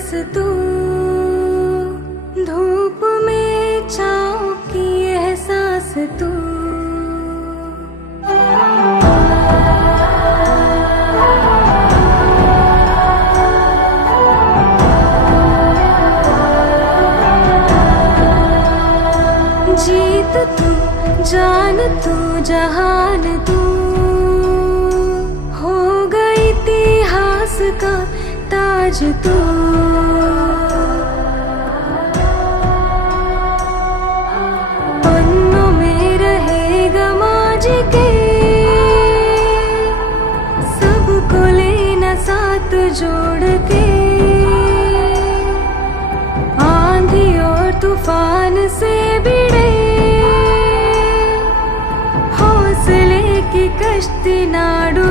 बस तू, धूप में छाँव की एहसास तू। जीत तू, जान तू, जहान तू, हो गई इतिहास का ताज तू। पन्नों में रहेगा माजी के, सबको लेना साथ जोड़ के। आंधी और तूफान से भिड़े हौसले की कश्ती ना डूबे।